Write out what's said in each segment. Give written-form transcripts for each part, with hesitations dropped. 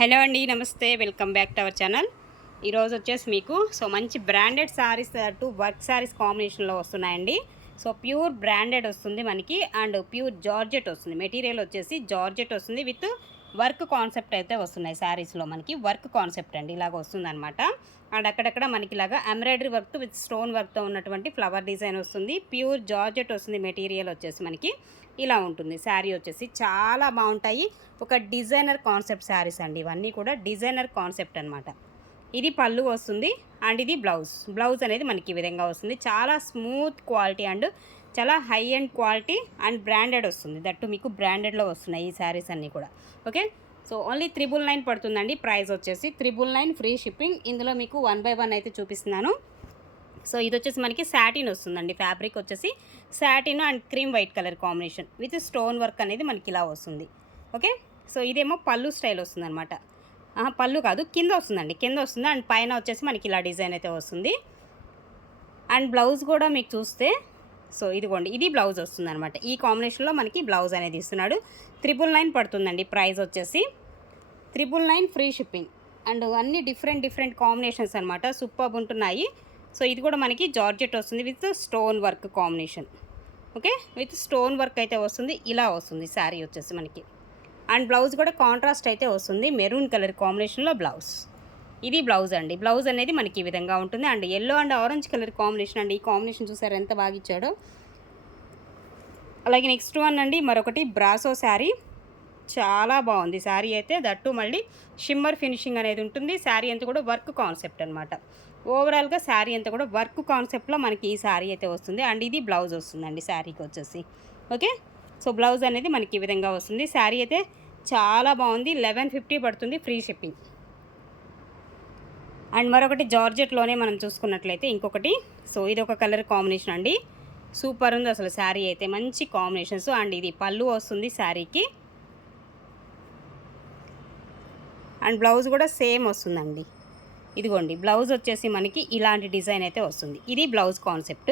Hello అండి, నమస్తే. Welcome back to our channel. ఈరోజు వచ్చేసి మీకు మంచి branded saris to work saris కాంబినేషన్లో వస్తున్నాయండి. ప్యూర్ బ్రాండెడ్ వస్తుంది మనకి, అండ్ ప్యూర్ జార్జెట్ వస్తుంది. మెటీరియల్ వచ్చేసి జార్జెట్ వస్తుంది విత్ వర్క్ కాన్సెప్ట్ అయితే వస్తున్నాయి. శారీస్లో మనకి వర్క్ కాన్సెప్ట్ అండి ఇలాగ వస్తుంది అనమాట. అండ్ అక్కడక్కడ మనకి ఇలాగా ఎంబ్రాయిడరీ వర్క్ విత్ స్టోన్ వర్క్తో ఉన్నటువంటి ఫ్లవర్ డిజైన్ వస్తుంది. ప్యూర్ జార్జెట్ వస్తుంది. మెటీరియల్ వచ్చేసి మనకి ఇలా ఉంటుంది. శారీ వచ్చేసి చాలా బాగుంటాయి. ఒక డిజైనర్ కాన్సెప్ట్ శారీస్ అండి ఇవన్నీ కూడా. డిజైనర్ కాన్సెప్ట్ అనమాట. ఇది పళ్ళు వస్తుంది అండ్ ఇది బ్లౌజ్ అనేది మనకి ఈ విధంగా వస్తుంది. చాలా స్మూత్ క్వాలిటీ అండ్ చాలా high and quality and branded వస్తుంది. దట్టు మీకు బ్రాండెడ్లో వస్తున్నాయి ఈ శారీస్ అన్నీ కూడా. ఓకే, ఓన్లీ 999 పడుతుందండి. ప్రైస్ వచ్చేసి 999 ఫ్రీ షిప్పింగ్. ఇందులో మీకు 1 by 1 అయితే చూపిస్తున్నాను. ఇది వచ్చేసి మనకి సాటిన్ వస్తుందండి. ఫ్యాబ్రిక్ వచ్చేసి satin and cream white colour combination with stone work అనేది మనకి ఇలా వస్తుంది. ఓకే, ఇదేమో పళ్ళు స్టైల్ వస్తుంది అనమాట. పళ్ళు కాదు, కింద వస్తుందండి. కింద వస్తుంది అండ్ పైన వచ్చేసి మనకి ఇలా డిజైన్ అయితే వస్తుంది. అండ్ బ్లౌజ్ కూడా మీకు చూస్తే ఇదిగోండి, ఇది బ్లౌజ్ వస్తుంది అనమాట. ఈ కాంబినేషన్లో మనకి బ్లౌజ్ అనేది ఇస్తున్నాడు. 999 పడుతుందండి. ప్రైస్ వచ్చేసి 999 ఫ్రీ షిప్పింగ్. అండ్ అన్ని డిఫరెంట్ కాంబినేషన్స్ అనమాట. సూపర్ ఉంటున్నాయి. ఇది కూడా మనకి జార్జెట్ వస్తుంది with stone work combination. Okay, with stone work అయితే వస్తుంది. ఇలా వస్తుంది శారీ వచ్చేసి మనకి. అండ్ బ్లౌజ్ కూడా కాంట్రాస్ట్ అయితే వస్తుంది. మెరూన్ కలర్ కాంబినేషన్లో బ్లౌజ్. ఇది బ్లౌజ్ అండి. బ్లౌజ్ అనేది మనకి ఈ విధంగా ఉంటుంది. And yellow and orange colour combination అండి. ఈ కాంబినేషన్ చూసారు ఎంత బాగా ఇచ్చాడో. అలాగే నెక్స్ట్ వన్ అండి, మరొకటి బ్రాసో శారీ. చాలా బాగుంది శారీ అయితే. దట్టు మళ్ళీ షిమ్మర్ ఫినిషింగ్ అనేది ఉంటుంది. శారీ అంతా కూడా వర్క్ కాన్సెప్ట్ అనమాట. ఓవరాల్గా శారీ అంతా కూడా వర్క్ కాన్సెప్ట్లో మనకి ఈ శారీ అయితే వస్తుంది. అండ్ ఇది బ్లౌజ్ వస్తుందండి శారీకి వచ్చేసి. ఓకే, బ్లౌజ్ అనేది మనకి ఈ విధంగా వస్తుంది. శారీ అయితే చాలా బాగుంది. 1150 పడుతుంది ఫ్రీ షిప్పింగ్. అండ్ మరొకటి జార్జెట్లోనే మనం చూసుకున్నట్లయితే ఇంకొకటి. ఇది ఒక కలర్ కాంబినేషన్ అండి. సూపర్ ఉంది అసలు శారీ అయితే. మంచి కాంబినేషన్స్. అండ్ ఇది పళ్ళు వస్తుంది శారీకి. అండ్ బ్లౌజ్ కూడా సేమ్ వస్తుందండి. ఇదిగోండి, బ్లౌజ్ వచ్చేసి మనకి ఇలాంటి డిజైన్ అయితే వస్తుంది. ఇది బ్లౌజ్ కాన్సెప్ట్.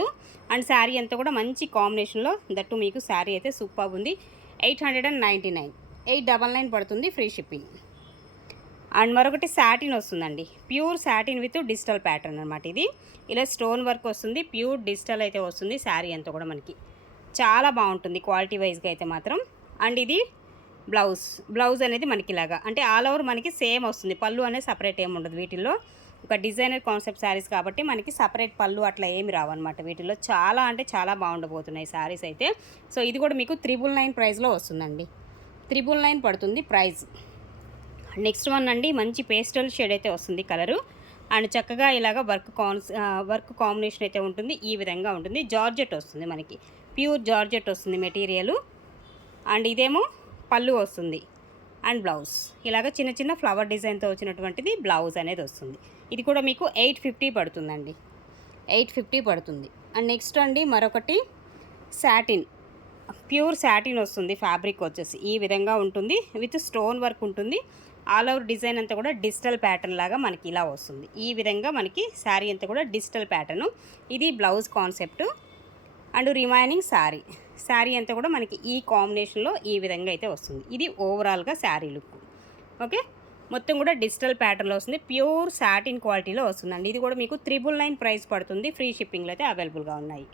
అండ్ శారీ అంతా కూడా మంచి కాంబినేషన్లో. దట్టు మీకు శారీ అయితే సూపర్ ఉంది. 899 899 పడుతుంది ఫ్రీ షిప్పింగ్. అండ్ మరొకటి సాటిన్ వస్తుందండి. Pure satin with digital pattern అనమాట. ఇది ఇలా స్టోన్ వర్క్ వస్తుంది. ప్యూర్ డిజిటల్ అయితే వస్తుంది. శారీ అంతా కూడా మనకి చాలా బాగుంటుంది క్వాలిటీ వైజ్గా అయితే మాత్రం. అండ్ ఇది బ్లౌజ్ అనేది మనకి ఇలాగా అంటే ఆల్ ఓవర్ మనకి సేమ్ వస్తుంది. పళ్ళు అనేది సపరేట్ ఏమి ఉండదు వీటిల్లో. ఒక డిజైనర్ కాన్సెప్ట్ శారీస్ కాబట్టి మనకి సపరేట్ పళ్ళు అట్లా ఏమి రావన్నమాట వీటిల్లో. చాలా అంటే చాలా బాగుండబోతున్నాయి శారీస్ అయితే. ఇది కూడా మీకు 999 ప్రైస్లో వస్తుందండి. 999 పడుతుంది ప్రైస్. నెక్స్ట్ వన్ అండి, మంచి పేస్టల్ షేడ్ అయితే వస్తుంది కలరు. అండ్ చక్కగా ఇలాగ వర్క్ కాంబినేషన్ అయితే ఉంటుంది. ఈ విధంగా ఉంటుంది. జార్జెట్ వస్తుంది మనకి. ప్యూర్ జార్జెట్ వస్తుంది మెటీరియల్. అండ్ ఇదేమో పళ్ళు వస్తుంది అండ్ బ్లౌజ్ ఇలాగ చిన్న ఫ్లవర్ డిజైన్తో వచ్చినటువంటిది బ్లౌజ్ అనేది వస్తుంది. ఇది కూడా మీకు 850 పడుతుందండి. 850 పడుతుంది. అండ్ నెక్స్ట్ అండి మరొకటి సాటిన్. ప్యూర్ సాటిన్ వస్తుంది. ఫ్యాబ్రిక్ వచ్చేసి ఈ విధంగా ఉంటుంది. విత్ స్టోన్ వర్క్ ఉంటుంది. ఆల్ ఓవర్ డిజైన్ అంతా కూడా డిజిటల్ ప్యాటర్న్ లాగా మనకి ఇలా వస్తుంది. ఈ విధంగా మనకి శారీ అంతా కూడా డిజిటల్ ప్యాటర్ను. ఇది blouse concept. And remaining sari అంతా కూడా మనకి ఈ కాంబినేషన్లో ఈ విధంగా అయితే వస్తుంది. ఇది ఓవరాల్గా శారీ లుక్. ఓకే, మొత్తం కూడా డిజిటల్ ప్యాటర్న్లో వస్తుంది. ప్యూర్ సాటిన్ క్వాలిటీలో వస్తుందండి. ఇది కూడా మీకు 999 ప్రైస్ పడుతుంది. ఫ్రీ షిప్పింగ్లో అయితే అవైలబుల్గా ఉన్నాయి.